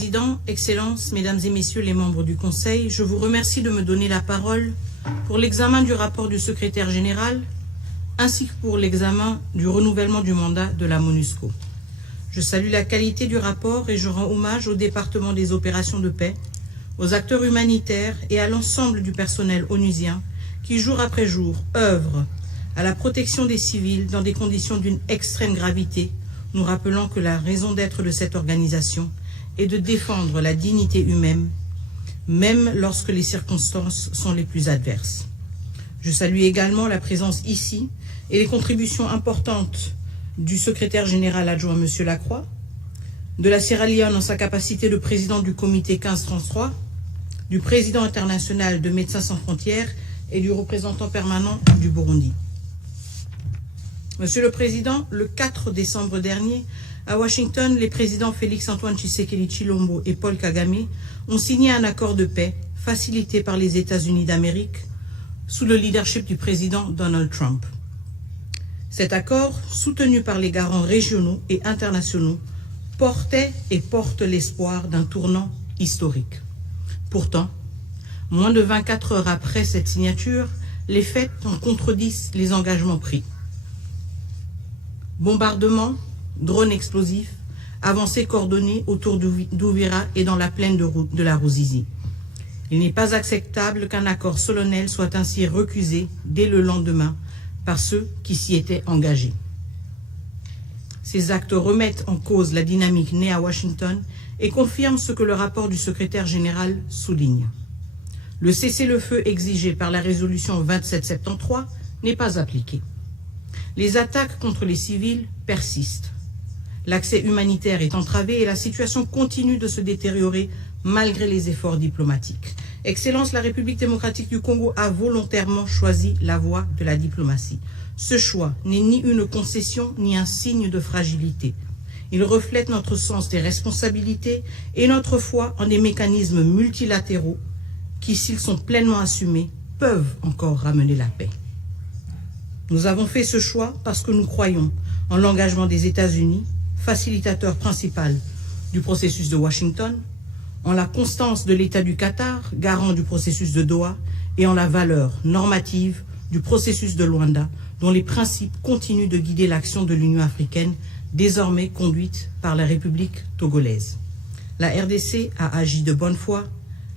Président, Excellences, Mesdames et Messieurs les membres du Conseil, je vous remercie de me donner la parole pour l'examen du rapport du secrétaire général ainsi que pour l'examen du renouvellement du mandat de la MONUSCO. Je salue la qualité du rapport et je rends hommage au département des opérations de paix, aux acteurs humanitaires et à l'ensemble du personnel onusien qui, jour après jour, œuvrent à la protection des civils dans des conditions d'une extrême gravité, nous rappelant que la raison d'être de cette organisation est de défendre la dignité humaine, même lorsque les circonstances sont les plus adverses. Je salue également la présence ici et les contributions importantes du secrétaire général adjoint M. Lacroix, de la Sierra Leone en sa capacité de président du comité 1533, du président international de Médecins sans frontières et du représentant permanent du Burundi. Monsieur le Président, le 4 décembre dernier, à Washington, les présidents Félix-Antoine Tshisekedi Tshilombo et Paul Kagame ont signé un accord de paix facilité par les États-Unis d'Amérique sous le leadership du président Donald Trump. Cet accord, soutenu par les garants régionaux et internationaux, portait et porte l'espoir d'un tournant historique. Pourtant, moins de 24 heures après cette signature, les faits en contredisent les engagements pris. Bombardements, drones explosifs, avancées coordonnées autour d'Ouvira et dans la plaine de la Ruzizi. Il n'est pas acceptable qu'un accord solennel soit ainsi recusé dès le lendemain par ceux qui s'y étaient engagés. Ces actes remettent en cause la dynamique née à Washington et confirment ce que le rapport du secrétaire général souligne. Le cessez-le-feu exigé par la résolution 2773 n'est pas appliqué. Les attaques contre les civils persistent. L'accès humanitaire est entravé et la situation continue de se détériorer malgré les efforts diplomatiques. Excellence, la République démocratique du Congo a volontairement choisi la voie de la diplomatie. Ce choix n'est ni une concession ni un signe de fragilité. Il reflète notre sens des responsabilités et notre foi en des mécanismes multilatéraux qui, s'ils sont pleinement assumés, peuvent encore ramener la paix. Nous avons fait ce choix parce que nous croyons en l'engagement des États-Unis, facilitateur principal du processus de Washington, en la constance de l'État du Qatar, garant du processus de Doha, et en la valeur normative du processus de Luanda, dont les principes continuent de guider l'action de l'Union africaine, désormais conduite par la République togolaise. La RDC a agi de bonne foi,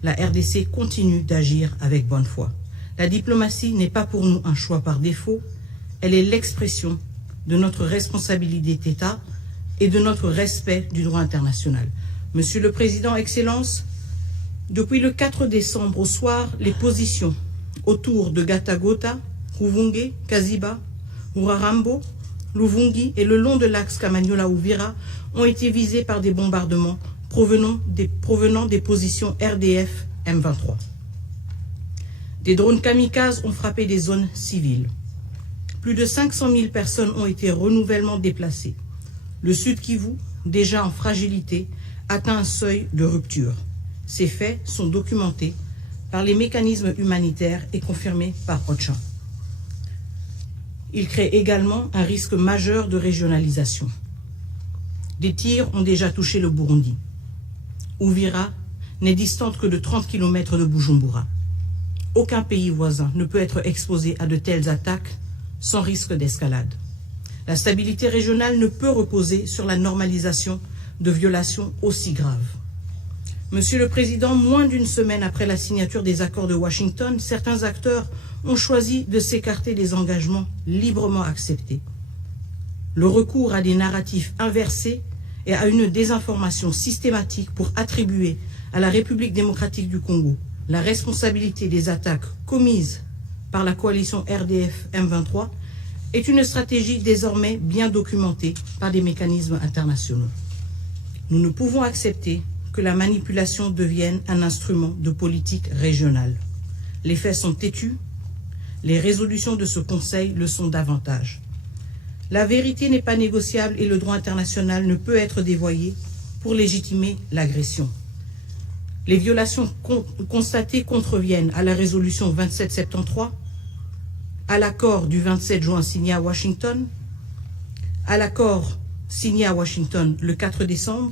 la RDC continue d'agir avec bonne foi. La diplomatie n'est pas pour nous un choix par défaut, elle est l'expression de notre responsabilité d'État et de notre respect du droit international. Monsieur le Président, Excellences, depuis le 4 décembre au soir, les positions autour de Gatagota, Ruvunge, Kaziba, Urarambo, Luvungi et le long de l'axe Kamanyola-Ouvira ont été visées par des bombardements provenant des positions RDF M23. Des drones kamikazes ont frappé des zones civiles. Plus de 500 000 personnes ont été renouvellement déplacées. Le Sud Kivu, déjà en fragilité, atteint un seuil de rupture. Ces faits sont documentés par les mécanismes humanitaires et confirmés par OCHA. Ils créent également un risque majeur de régionalisation. Des tirs ont déjà touché le Burundi. Ouvira n'est distante que de 30 km de Bujumbura. Aucun pays voisin ne peut être exposé à de telles attaques sans risque d'escalade. La stabilité régionale ne peut reposer sur la normalisation de violations aussi graves. Monsieur le Président, moins d'une semaine après la signature des accords de Washington, certains acteurs ont choisi de s'écarter des engagements librement acceptés. Le recours à des narratifs inversés et à une désinformation systématique pour attribuer à la République démocratique du Congo la responsabilité des attaques commises par la coalition RDF M23 est une stratégie désormais bien documentée par des mécanismes internationaux. Nous ne pouvons accepter que la manipulation devienne un instrument de politique régionale. Les faits sont têtus, les résolutions de ce Conseil le sont davantage. La vérité n'est pas négociable et le droit international ne peut être dévoyé pour légitimer l'agression. Les violations constatées contreviennent à la résolution 2773, à l'accord du 27 juin signé à Washington, à l'accord signé à Washington le 4 décembre,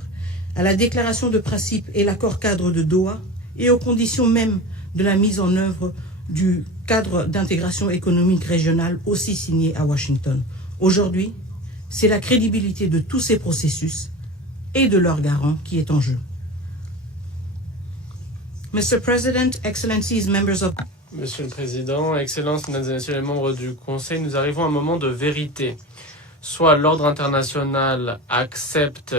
à la déclaration de principe et l'accord cadre de Doha et aux conditions même de la mise en œuvre du cadre d'intégration économique régionale aussi signé à Washington. Aujourd'hui, c'est la crédibilité de tous ces processus et de leurs garants qui est en jeu. Mr. President, Excellencies, members of... Monsieur le Président, Excellences, Mesdames et Messieurs les membres du Conseil, nous arrivons à un moment de vérité. Soit l'ordre international accepte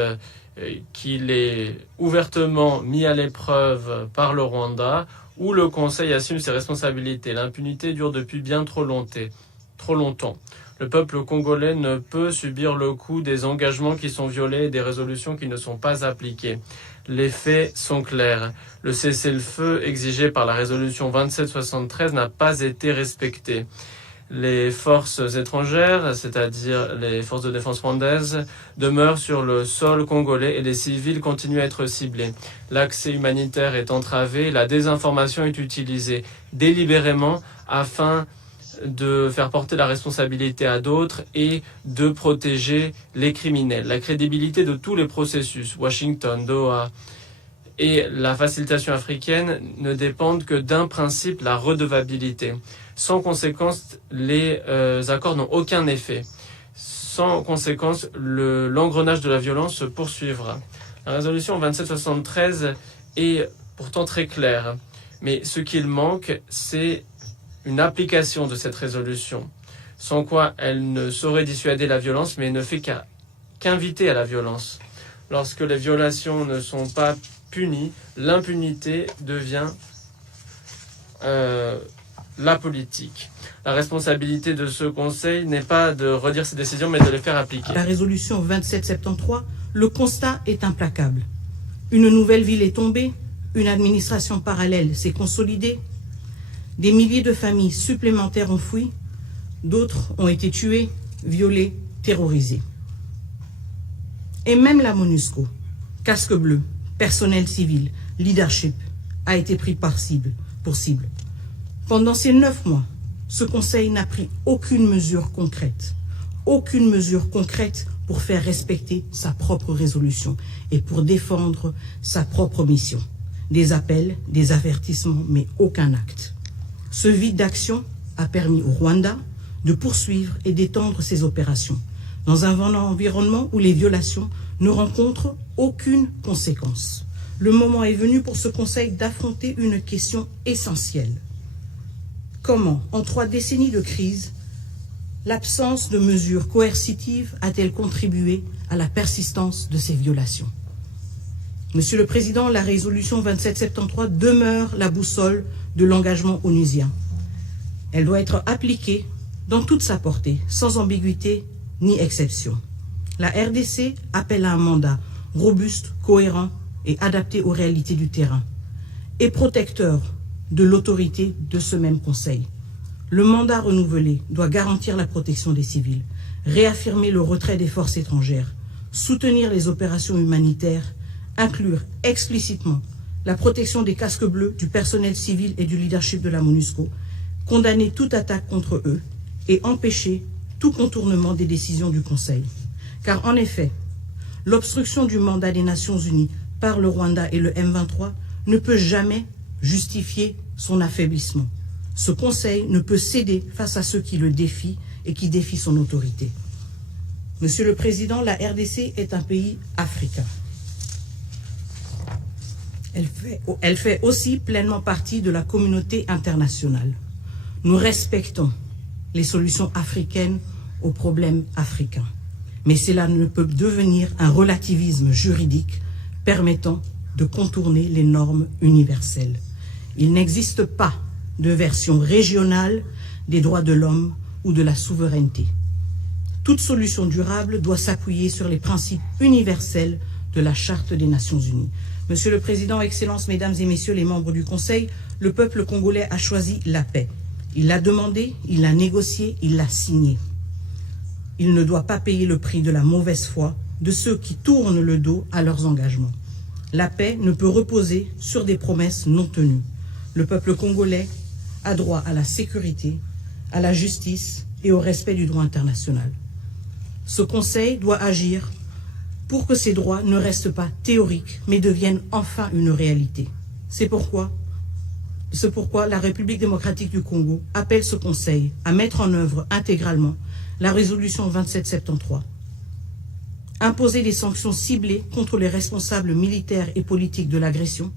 qu'il est ouvertement mis à l'épreuve par le Rwanda, ou le Conseil assume ses responsabilités. L'impunité dure depuis bien trop longtemps. Le peuple congolais ne peut subir le coup des engagements qui sont violés et des résolutions qui ne sont pas appliquées. Les faits sont clairs. Le cessez-le-feu exigé par la résolution 2773 n'a pas été respecté. Les forces étrangères, c'est-à-dire les forces de défense rwandaises, demeurent sur le sol congolais et les civils continuent à être ciblés. L'accès humanitaire est entravé, la désinformation est utilisée délibérément afin de faire porter la responsabilité à d'autres et de protéger les criminels. La crédibilité de tous les processus, Washington, Doha et la facilitation africaine ne dépendent que d'un principe, la redevabilité. Sans conséquence, les accords n'ont aucun effet. Sans conséquence, l'engrenage de la violence se poursuivra. La résolution 2773 est pourtant très claire, mais ce qu'il manque, c'est une application de cette résolution, sans quoi elle ne saurait dissuader la violence, mais ne fait qu'inviter à la violence. Lorsque les violations ne sont pas punies, l'impunité devient la politique. La responsabilité de ce Conseil n'est pas de redire ses décisions, mais de les faire appliquer. La résolution 2773, le constat est implacable. Une nouvelle ville est tombée, une administration parallèle s'est consolidée, des milliers de familles supplémentaires ont fui, d'autres ont été tuées, violées, terrorisées. Et même la MONUSCO, casque bleu, personnel civil, leadership, a été pris pour cible. Pendant ces 9 mois, ce Conseil n'a pris aucune mesure concrète pour faire respecter sa propre résolution et pour défendre sa propre mission. Des appels, des avertissements, mais aucun acte. Ce vide d'action a permis au Rwanda de poursuivre et d'étendre ses opérations dans un environnement où les violations ne rencontrent aucune conséquence. Le moment est venu pour ce Conseil d'affronter une question essentielle. Comment, en 3 décennies de crise, l'absence de mesures coercitives a-t-elle contribué à la persistance de ces violations? Monsieur le Président, la résolution 2773 demeure la boussole de l'engagement onusien. Elle doit être appliquée dans toute sa portée, sans ambiguïté ni exception. La RDC appelle à un mandat robuste, cohérent et adapté aux réalités du terrain, et protecteur de l'autorité de ce même Conseil. Le mandat renouvelé doit garantir la protection des civils, réaffirmer le retrait des forces étrangères, soutenir les opérations humanitaires, inclure explicitement la protection des casques bleus, du personnel civil et du leadership de la MONUSCO, condamner toute attaque contre eux et empêcher tout contournement des décisions du Conseil. Car en effet, l'obstruction du mandat des Nations Unies par le Rwanda et le M23 ne peut jamais justifier son affaiblissement. Ce Conseil ne peut céder face à ceux qui le défient et qui défient son autorité. Monsieur le Président, la RDC est un pays africain. Elle fait aussi pleinement partie de la communauté internationale. Nous respectons les solutions africaines aux problèmes africains. Mais cela ne peut devenir un relativisme juridique permettant de contourner les normes universelles. Il n'existe pas de version régionale des droits de l'homme ou de la souveraineté. Toute solution durable doit s'appuyer sur les principes universels de la Charte des Nations Unies. Monsieur le Président, Excellences, Mesdames et Messieurs les membres du Conseil, le peuple congolais a choisi la paix. Il l'a demandée, il l'a négociée, il l'a signée. Il ne doit pas payer le prix de la mauvaise foi de ceux qui tournent le dos à leurs engagements. La paix ne peut reposer sur des promesses non tenues. Le peuple congolais a droit à la sécurité, à la justice et au respect du droit international. Ce Conseil doit agir pour que ces droits ne restent pas théoriques, mais deviennent enfin une réalité. C'est pourquoi la République démocratique du Congo appelle ce Conseil à mettre en œuvre intégralement la résolution 2773. Imposer des sanctions ciblées contre les responsables militaires et politiques de l'agression,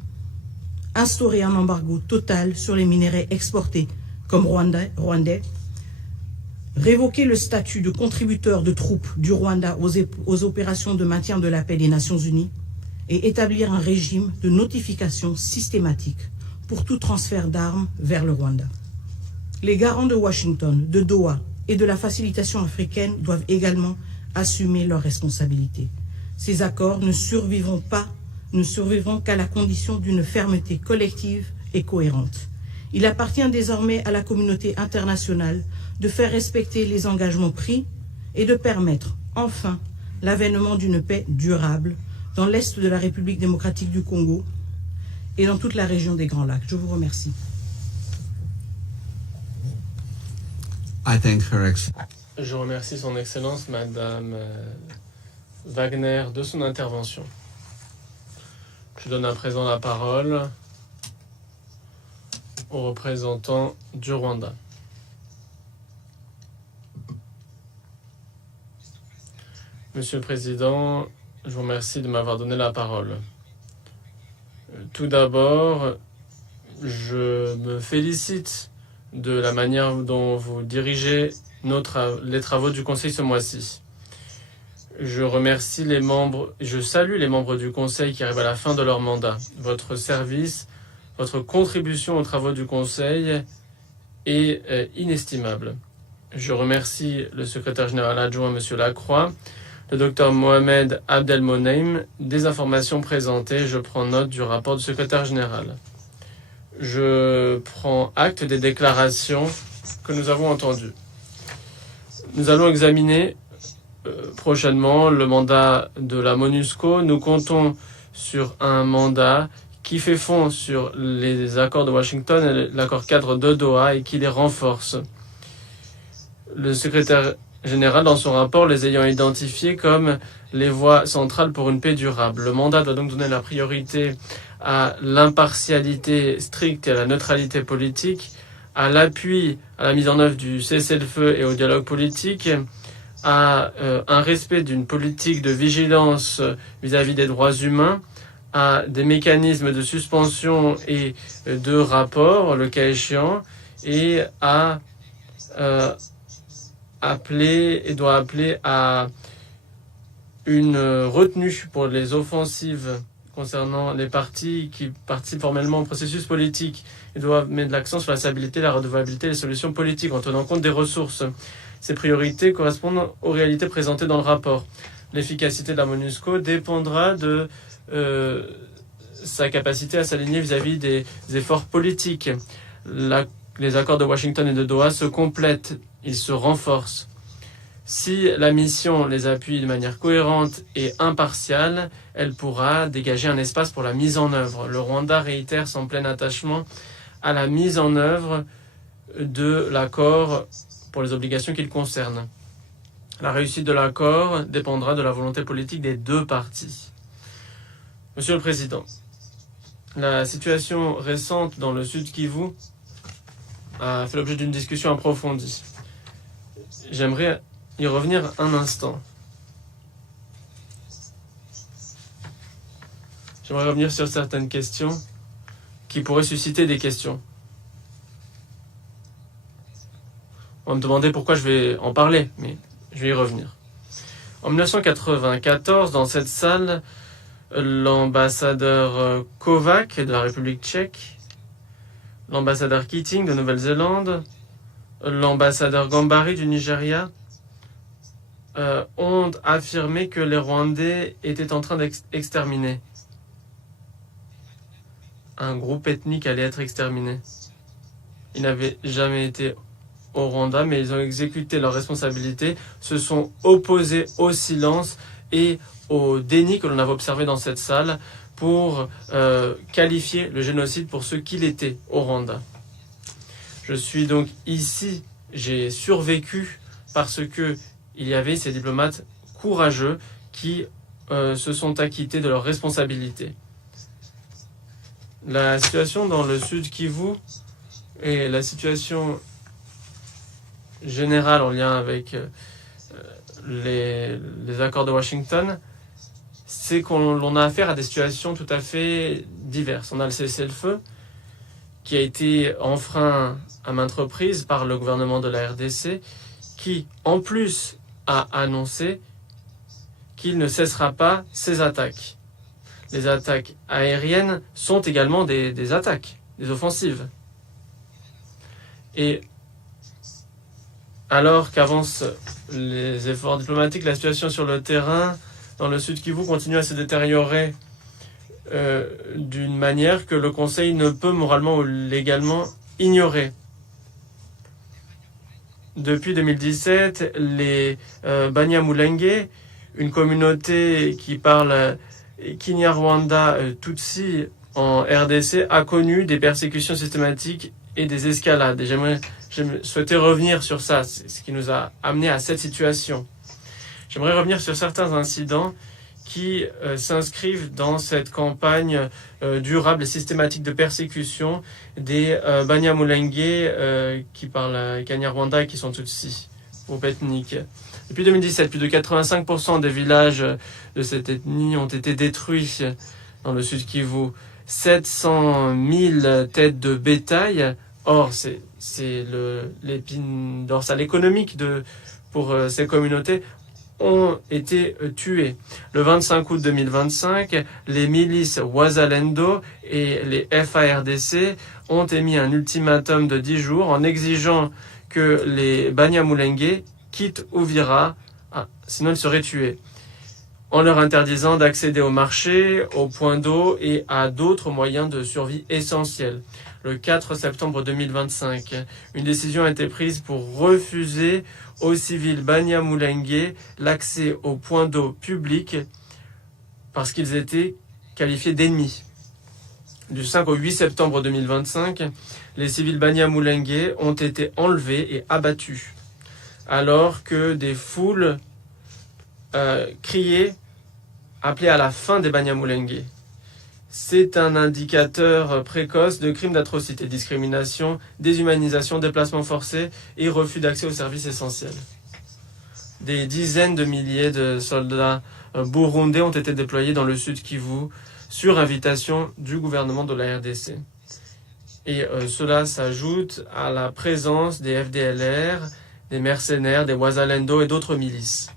instaurer un embargo total sur les minerais exportés comme rwandais, révoquer le statut de contributeur de troupes du Rwanda aux opérations de maintien de la paix des Nations Unies et établir un régime de notification systématique pour tout transfert d'armes vers le Rwanda. Les garants de Washington, de Doha et de la facilitation africaine doivent également assumer leurs responsabilités. Ces accords ne survivront qu'à la condition d'une fermeté collective et cohérente. Il appartient désormais à la communauté internationale de faire respecter les engagements pris et de permettre enfin l'avènement d'une paix durable dans l'est de la République démocratique du Congo et dans toute la région des Grands Lacs. Je vous remercie. Je remercie son Excellence, Madame Wagner, de son intervention. Je donne à présent la parole au représentant du Rwanda. Monsieur le Président, je vous remercie de m'avoir donné la parole. Tout d'abord, je me félicite de la manière dont vous dirigez les travaux du Conseil ce mois-ci. Je salue les membres du Conseil qui arrivent à la fin de leur mandat. Votre service, votre contribution aux travaux du Conseil est inestimable. Je remercie le secrétaire général adjoint, M. Lacroix, le docteur Mohamed Abdelmoneim, des informations présentées. Je prends note du rapport du secrétaire général. Je prends acte des déclarations que nous avons entendues. Nous allons examiner prochainement le mandat de la MONUSCO. Nous comptons sur un mandat qui fait fond sur les accords de Washington et l'accord cadre de Doha et qui les renforce. Le secrétaire général, dans son rapport, les ayant identifiés comme les voies centrales pour une paix durable. Le mandat doit donc donner la priorité à l'impartialité stricte et à la neutralité politique, à l'appui à la mise en œuvre du cessez-le-feu et au dialogue politique, à un respect d'une politique de vigilance vis-à-vis des droits humains, à des mécanismes de suspension et de rapport, le cas échéant, et doit appeler à une retenue pour les offensives concernant les partis qui participent formellement au processus politique. Ils doivent mettre l'accent sur la stabilité, la redevabilité et les solutions politiques en tenant compte des ressources. Ces priorités correspondent aux réalités présentées dans le rapport. L'efficacité de la MONUSCO dépendra de sa capacité à s'aligner vis-à-vis des efforts politiques. Les accords de Washington et de Doha se complètent, ils se renforcent. Si la mission les appuie de manière cohérente et impartiale, elle pourra dégager un espace pour la mise en œuvre. Le Rwanda réitère son plein attachement à la mise en œuvre de l'accord pour les obligations qu'il concerne. La réussite de l'accord dépendra de la volonté politique des deux parties. Monsieur le Président, la situation récente dans le Sud Kivu a fait l'objet d'une discussion approfondie. J'aimerais y revenir un instant. J'aimerais revenir sur certaines questions qui pourraient susciter des questions. On va me demander pourquoi je vais en parler, mais je vais y revenir. En 1994, dans cette salle, l'ambassadeur Kovac de la République tchèque, l'ambassadeur Keating de Nouvelle-Zélande, l'ambassadeur Gambari du Nigeria ont affirmé que les Rwandais étaient en train d'exterminer. Un groupe ethnique allait être exterminé. Ils n'avaient jamais été au Rwanda, mais ils ont exécuté leurs responsabilités, se sont opposés au silence et au déni que l'on avait observé dans cette salle pour qualifier le génocide pour ce qu'il était au Rwanda. Je suis donc ici, j'ai survécu parce que il y avait ces diplomates courageux qui se sont acquittés de leurs responsabilités. La situation dans le sud Kivu et la situation générale en lien avec les accords de Washington, c'est qu'on a affaire à des situations tout à fait diverses. On a le cessez-le-feu qui a été enfreint à maintes reprises par le gouvernement de la RDC, qui, en plus, a annoncé qu'il ne cessera pas ses attaques. Les attaques aériennes sont également des attaques, des offensives. Et alors qu'avancent les efforts diplomatiques, la situation sur le terrain dans le sud Kivu continue à se détériorer d'une manière que le Conseil ne peut moralement ou légalement ignorer. Depuis 2017, les Banyamulenge, une communauté qui parle Kinyarwanda Tutsi en RDC, a connu des persécutions systématiques et des escalades. Et j'aimerais souhaiter revenir sur ça, c'est ce qui nous a amené à cette situation. J'aimerais revenir sur certains incidents qui s'inscrivent dans cette campagne durable et systématique de persécution des Banyamulenge qui parlent Kanyarwanda et qui sont Tutsi, groupe ethnique. Depuis 2017, plus de 85% des villages de cette ethnie ont été détruits dans le sud Kivu. 700 000 têtes de bétail. Or, c'est l'épine dorsale économique pour ces communautés ont été tués. Le 25 août 2025, les milices Wazalendo et les FARDC ont émis un ultimatum de 10 jours en exigeant que les Banyamulenge quittent Uvira, sinon ils seraient tués, en leur interdisant d'accéder au marché, aux points d'eau et à d'autres moyens de survie essentiels. Le 4 septembre 2025, une décision a été prise pour refuser aux civils Banyamulenge l'accès aux points d'eau publics parce qu'ils étaient qualifiés d'ennemis. Du 5 au 8 septembre 2025, les civils Banyamulenge ont été enlevés et abattus, alors que des foules criaient, appelaient à la fin des Banyamulenge. C'est un indicateur précoce de crimes d'atrocité, discrimination, déshumanisation, déplacement forcé et refus d'accès aux services essentiels. Des dizaines de milliers de soldats burundais ont été déployés dans le sud Kivu sur invitation du gouvernement de la RDC. Et cela s'ajoute à la présence des FDLR, des mercenaires, des Wazalendo et d'autres milices.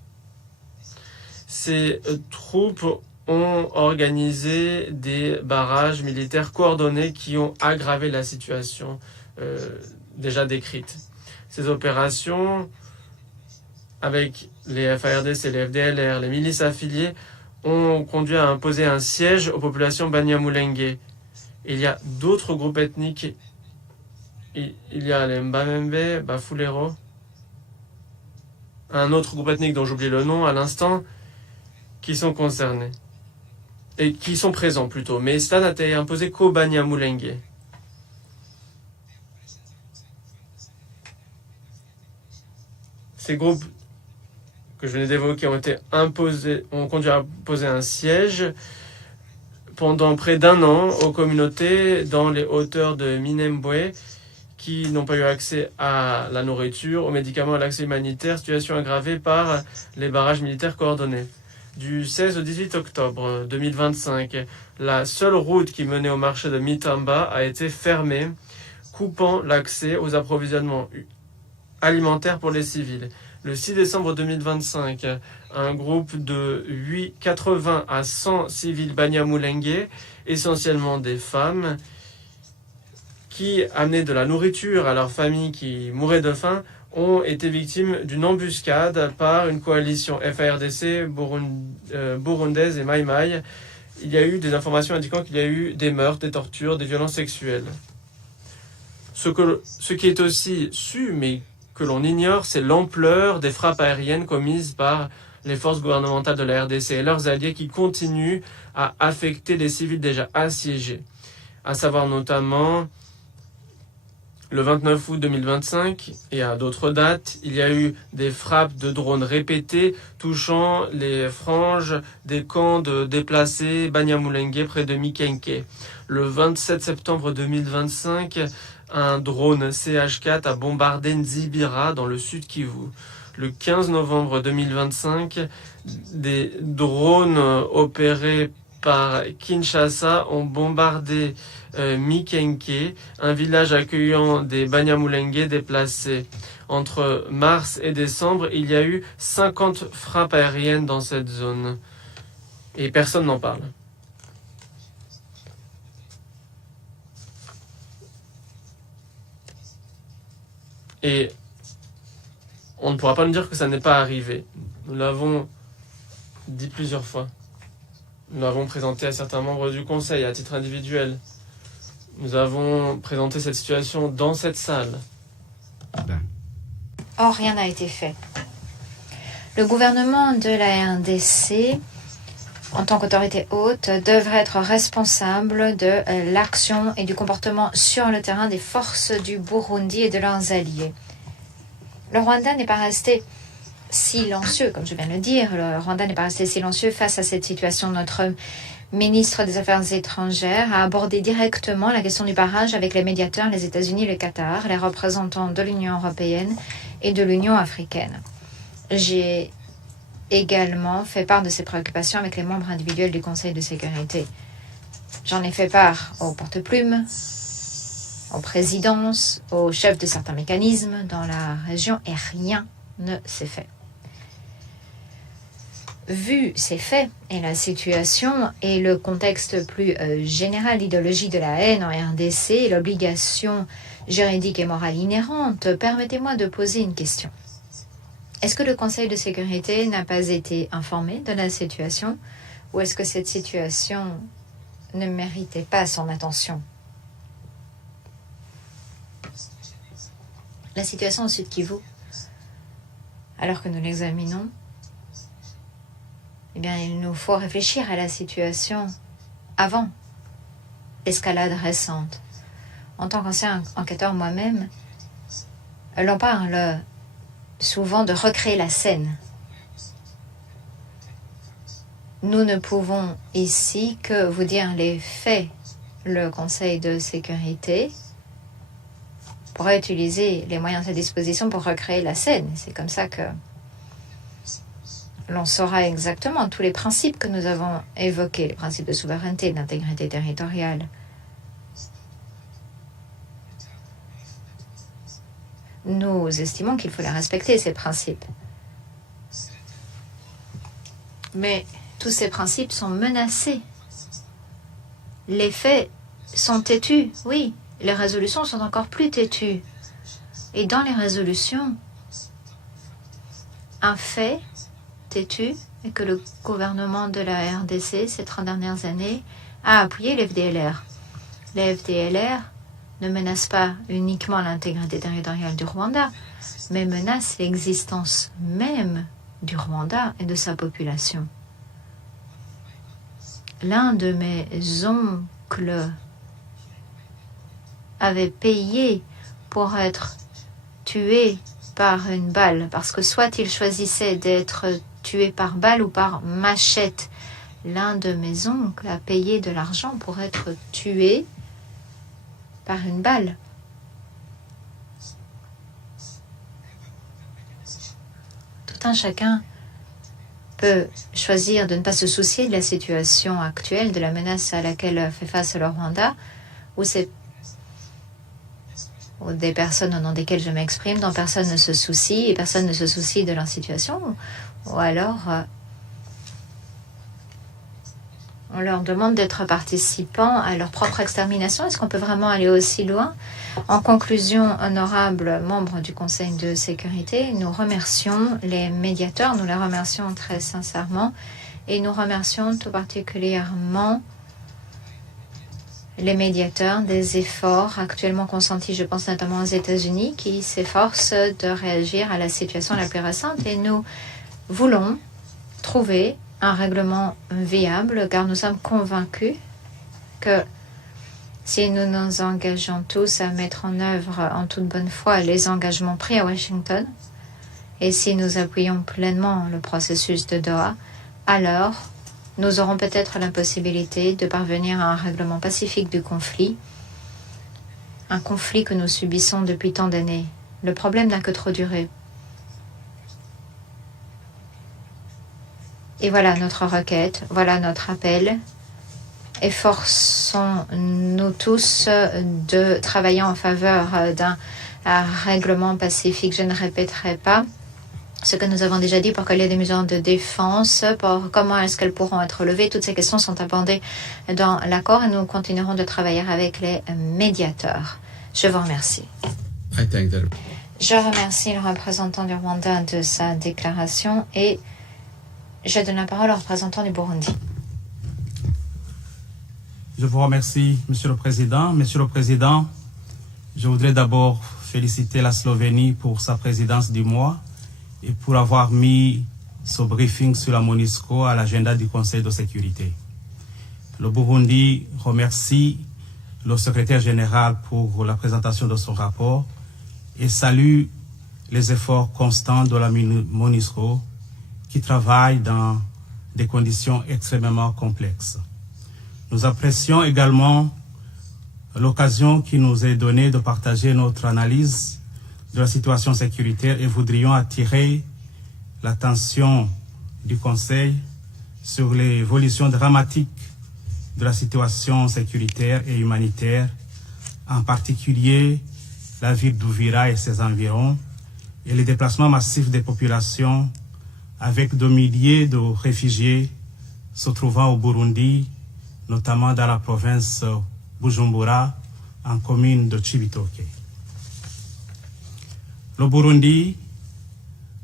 Ces troupes ont organisé des barrages militaires coordonnés qui ont aggravé la situation déjà décrite. Ces opérations, avec les FARDC, les FDLR, les milices affiliées, ont conduit à imposer un siège aux populations Banyamulenge. Il y a d'autres groupes ethniques. Il y a les Mbamembe, Bafulero, un autre groupe ethnique dont j'oublie le nom à l'instant, qui sont concernés. Et qui sont présents plutôt, mais cela n'a été imposé qu'aux Banyamulenge. Ces groupes que je venais d'évoquer ont conduit à imposer un siège pendant près d'un an aux communautés dans les hauteurs de Minembwe qui n'ont pas eu accès à la nourriture, aux médicaments, à l'accès humanitaire, situation aggravée par les barrages militaires coordonnés. Du 16 au 18 octobre 2025, la seule route qui menait au marché de Mitamba a été fermée, coupant l'accès aux approvisionnements alimentaires pour les civils. Le 6 décembre 2025, un groupe de 80 à 100 civils Banyamulenge, essentiellement des femmes, qui amenaient de la nourriture à leurs familles qui mouraient de faim, ont été victimes d'une embuscade par une coalition FARDC, burundaise et Mai Mai. Il y a eu des informations indiquant qu'il y a eu des meurtres, des tortures, des violences sexuelles. Ce qui est aussi su, mais que l'on ignore, c'est l'ampleur des frappes aériennes commises par les forces gouvernementales de la RDC et leurs alliés qui continuent à affecter les civils déjà assiégés, à savoir notamment Le 29 août 2025 et à d'autres dates, il y a eu des frappes de drones répétées touchant les franges des camps de déplacés Banyamulenge près de Mikenke. Le 27 septembre 2025, un drone CH4 a bombardé Nzibira dans le sud Kivu. Le 15 novembre 2025, des drones opérés par Kinshasa ont bombardé Mikenke, un village accueillant des Banyamulenge déplacés. Entre mars et décembre, il y a eu 50 frappes aériennes dans cette zone. Et personne n'en parle. Et on ne pourra pas nous dire que ça n'est pas arrivé. Nous l'avons dit plusieurs fois. Nous l'avons présenté à certains membres du Conseil à titre individuel. Nous avons présenté cette situation dans cette salle. Or, rien n'a été fait. Le gouvernement de la RDC, en tant qu'autorité haute, devrait être responsable de l'action et du comportement sur le terrain des forces du Burundi et de leurs alliés. Le Rwanda n'est pas resté silencieux, comme je viens de le dire. Le Rwanda n'est pas resté silencieux face à cette situation. Notre ministre des Affaires étrangères a abordé directement la question du barrage avec les médiateurs, les États-Unis, le Qatar, les représentants de l'Union européenne et de l'Union africaine. J'ai également fait part de ces préoccupations avec les membres individuels du Conseil de sécurité. J'en ai fait part aux porte-plumes, aux présidences, aux chefs de certains mécanismes dans la région et rien ne s'est fait. Vu ces faits et la situation et le contexte plus général d'idéologie de la haine en RDC et l'obligation juridique et morale inhérente, permettez-moi de poser une question. Est-ce que le Conseil de sécurité n'a pas été informé de la situation ou est-ce que cette situation ne méritait pas son attention? La situation au Sud Kivu, alors que nous l'examinons, eh bien, il nous faut réfléchir à la situation avant l'escalade récente. En tant qu'ancien enquêteur moi-même, l'on parle souvent de recréer la scène. Nous ne pouvons ici que vous dire les faits. Le Conseil de sécurité pourrait utiliser les moyens à sa disposition pour recréer la scène. C'est comme ça que l'on saura exactement tous les principes que nous avons évoqués, les principes de souveraineté, d'intégrité territoriale. Nous estimons qu'il faut les respecter, ces principes. Mais tous ces principes sont menacés. Les faits sont têtus, oui. Les résolutions sont encore plus têtues. Et dans les résolutions, un fait têtu est que le gouvernement de la RDC, ces 30 dernières années, a appuyé les FDLR. Les FDLR ne menacent pas uniquement l'intégrité territoriale du Rwanda, mais menacent l'existence même du Rwanda et de sa population. L'un de mes oncles avait payé pour être tué par une balle, parce que soit il choisissait d'être tué par balle ou par machette. L'un de mes oncles a payé de l'argent pour être tué par une balle. Tout un chacun peut choisir de ne pas se soucier de la situation actuelle, de la menace à laquelle fait face le Rwanda, ou des personnes au nom desquelles je m'exprime, dont personne ne se soucie et personne ne se soucie de leur situation, ou alors on leur demande d'être participants à leur propre extermination. Est-ce qu'on peut vraiment aller aussi loin? En conclusion, honorables membres du Conseil de sécurité, nous remercions les médiateurs, nous les remercions très sincèrement et nous remercions tout particulièrement les médiateurs des efforts actuellement consentis, je pense notamment aux États-Unis, qui s'efforcent de réagir à la situation la plus récente. Et nous voulons trouver un règlement viable, car nous sommes convaincus que Si nous nous engageons tous à mettre en œuvre en toute bonne foi les engagements pris à Washington, et si nous appuyons pleinement le processus de Doha, alors nous aurons peut-être la possibilité de parvenir à un règlement pacifique du conflit, un conflit que nous subissons depuis tant d'années. Le problème n'a que trop duré. Et voilà notre requête, voilà notre appel. Efforçons-nous tous de travailler en faveur d'un règlement pacifique. Je ne répéterai pas ce que nous avons déjà dit pour qu'il y ait des mesures de défense, pour comment est-ce qu'elles pourront être levées. Toutes ces questions sont abordées dans l'accord et nous continuerons de travailler avec les médiateurs. Je vous remercie. Je remercie le représentant du Rwanda de sa déclaration et je donne la parole au représentant du Burundi. Je vous remercie, Monsieur le Président. Monsieur le Président, je voudrais d'abord féliciter la Slovénie pour sa présidence du mois et pour avoir mis ce briefing sur la MONUSCO à l'agenda du Conseil de sécurité. Le Burundi remercie le secrétaire général pour la présentation de son rapport et salue les efforts constants de la MONUSCO qui travaille dans des conditions extrêmement complexes. Nous apprécions également l'occasion qui nous est donnée de partager notre analyse de la situation sécuritaire et voudrions attirer l'attention du Conseil sur l'évolution dramatique de la situation sécuritaire et humanitaire, en particulier la ville d'Uvira et ses environs, et les déplacements massifs des populations avec de milliers de réfugiés se trouvant au Burundi, notamment dans la province Bujumbura, en commune de Cibitoke. Le Burundi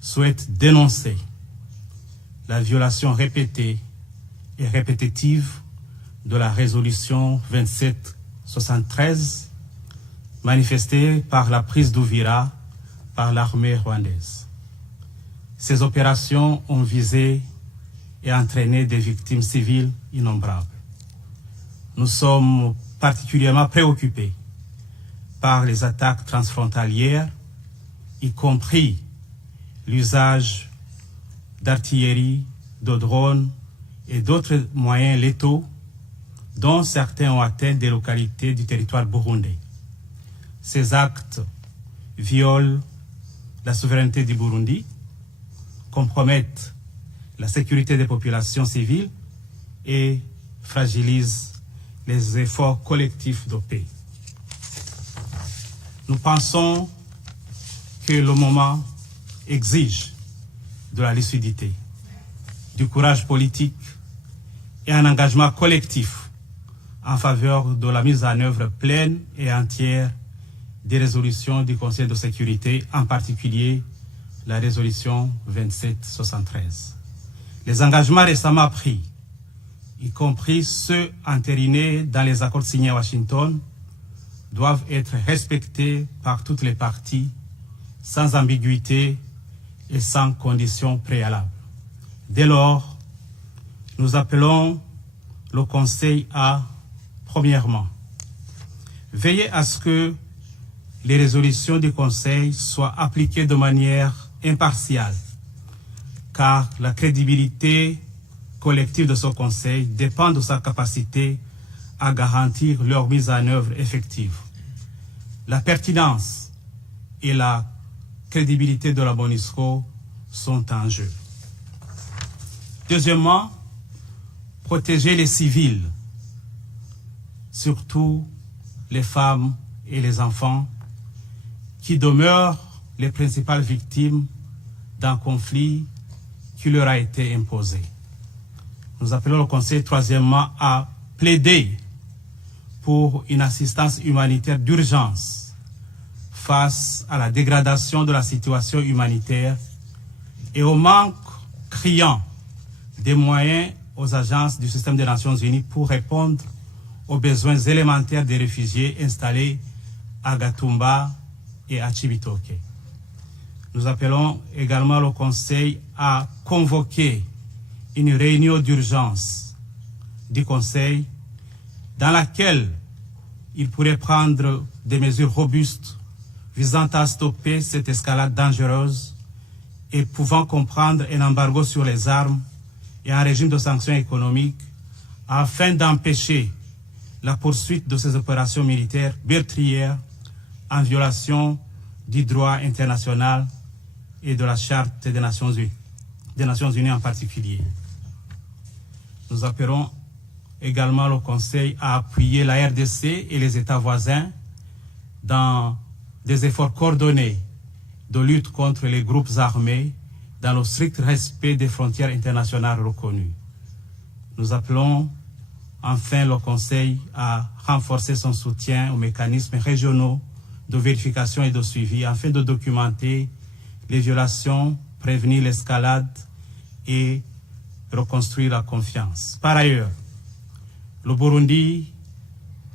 souhaite dénoncer la violation répétée et répétitive de la résolution 2773 manifestée par la prise d'Uvira par l'armée rwandaise. Ces opérations ont visé et entraîné des victimes civiles innombrables. Nous sommes particulièrement préoccupés par les attaques transfrontalières, y compris l'usage d'artillerie, de drones et d'autres moyens létaux dont certains ont atteint des localités du territoire burundais. Ces actes violent la souveraineté du Burundi, compromettent la sécurité des populations civiles et fragilisent les efforts collectifs de paix. Nous pensons que le moment exige de la lucidité, du courage politique et un engagement collectif en faveur de la mise en œuvre pleine et entière des résolutions du Conseil de sécurité, en particulier la résolution 2773. Les engagements récemment pris, y compris ceux entérinés dans les accords signés à Washington, doivent être respectés par toutes les parties, sans ambiguïté et sans conditions préalables. Dès lors, nous appelons le Conseil à, premièrement, veiller à ce que les résolutions du Conseil soient appliquées de manière impartiale, car la crédibilité collective de ce Conseil dépend de sa capacité à garantir leur mise en œuvre effective. La pertinence et la crédibilité de la MONUSCO sont en jeu. Deuxièmement, protéger les civils, surtout les femmes et les enfants, qui demeurent les principales victimes d'un conflit qui leur a été imposé. Nous appelons le Conseil, troisièmement, à plaider pour une assistance humanitaire d'urgence face à la dégradation de la situation humanitaire et au manque criant des moyens aux agences du système des Nations Unies pour répondre aux besoins élémentaires des réfugiés installés à Gatumba et à Cibitoke. Nous appelons également le Conseil à convoquer une réunion d'urgence du Conseil dans laquelle il pourrait prendre des mesures robustes visant à stopper cette escalade dangereuse et pouvant comprendre un embargo sur les armes et un régime de sanctions économiques afin d'empêcher la poursuite de ces opérations militaires meurtrières en violation du droit international et de la Charte des Nations Unies en particulier. Nous appelons également le Conseil à appuyer la RDC et les États voisins dans des efforts coordonnés de lutte contre les groupes armés dans le strict respect des frontières internationales reconnues. Nous appelons enfin le Conseil à renforcer son soutien aux mécanismes régionaux de vérification et de suivi afin de documenter les violations, prévenir l'escalade et reconstruire la confiance. Par ailleurs, le Burundi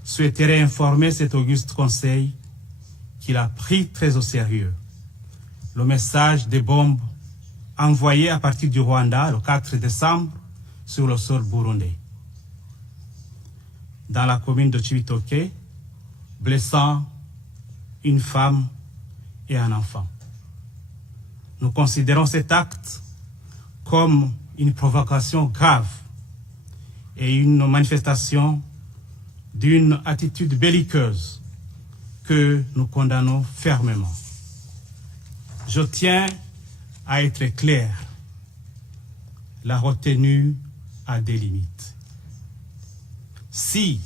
souhaiterait informer cet auguste Conseil qu'il a pris très au sérieux le message des bombes envoyées à partir du Rwanda le 4 décembre sur le sol burundais, dans la commune de Cibitoke, blessant une femme et un enfant. Nous considérons cet acte comme une provocation grave et une manifestation d'une attitude belliqueuse que nous condamnons fermement. Je tiens à être clair, la retenue a des limites. Si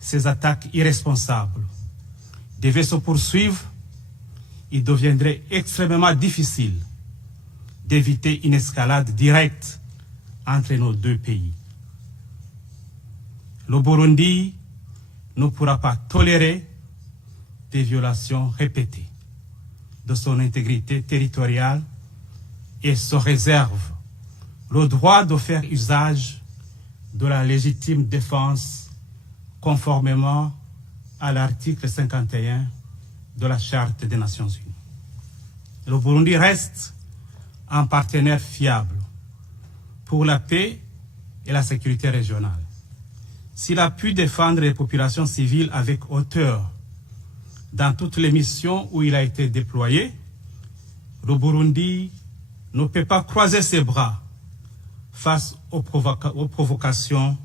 ces attaques irresponsables devaient se poursuivre, il deviendrait extrêmement difficile d'éviter une escalade directe entre nos deux pays. Le Burundi ne pourra pas tolérer des violations répétées de son intégrité territoriale et se réserve le droit de faire usage de la légitime défense conformément à l'article 51 de la Charte des Nations Unies. Le Burundi reste un partenaire fiable pour la paix et la sécurité régionale. S'il a pu défendre les populations civiles avec hauteur dans toutes les missions où il a été déployé, le Burundi ne peut pas croiser ses bras face aux provocations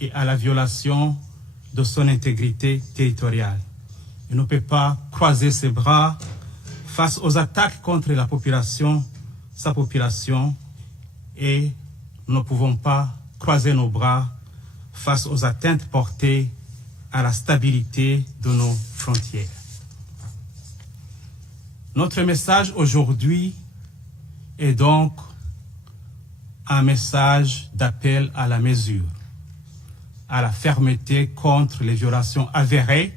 et à la violation de son intégrité territoriale. Il ne peut pas croiser ses bras face aux attaques contre la population, sa population, et nous ne pouvons pas croiser nos bras face aux atteintes portées à la stabilité de nos frontières. Notre message aujourd'hui est donc un message d'appel à la mesure, à la fermeté contre les violations avérées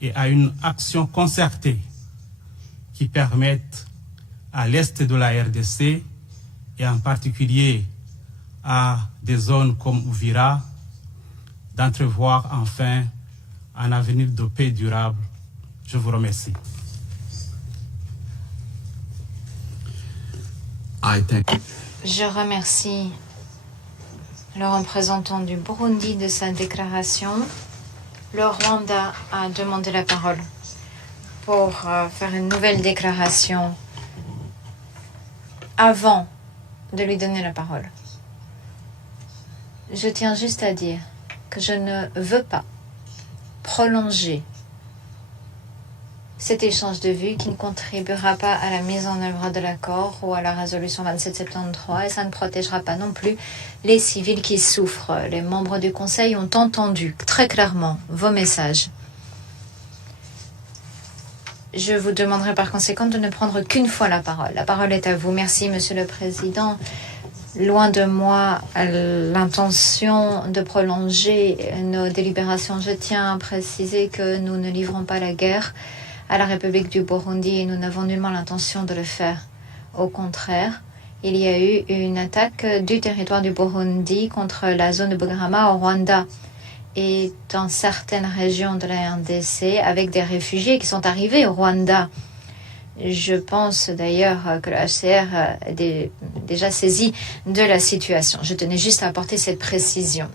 et à une action concertée qui permette à l'est de la RDC et en particulier à des zones comme Uvira d'entrevoir enfin un avenir de paix durable. Je vous remercie. Je remercie le représentant du Burundi de sa déclaration. Le Rwanda a demandé la parole pour faire une nouvelle déclaration avant de lui donner la parole. Je tiens juste à dire que je ne veux pas prolonger cet échange de vues qui ne contribuera pas à la mise en œuvre de l'accord ou à la résolution 2773 et ça ne protégera pas non plus les civils qui souffrent. Les membres du Conseil ont entendu très clairement vos messages. Je vous demanderai par conséquent de ne prendre qu'une fois la parole. La parole est à vous. Merci, Monsieur le Président. Loin de moi l'intention de prolonger nos délibérations. Je tiens à préciser que nous ne livrons pas la guerre à la République du Burundi et nous n'avons nullement l'intention de le faire. Au contraire, il y a eu une attaque du territoire du Burundi contre la zone de Bugarama au Rwanda et dans certaines régions de la RDC avec des réfugiés qui sont arrivés au Rwanda. Je pense d'ailleurs que le HCR est déjà saisi de la situation. Je tenais juste à apporter cette précision.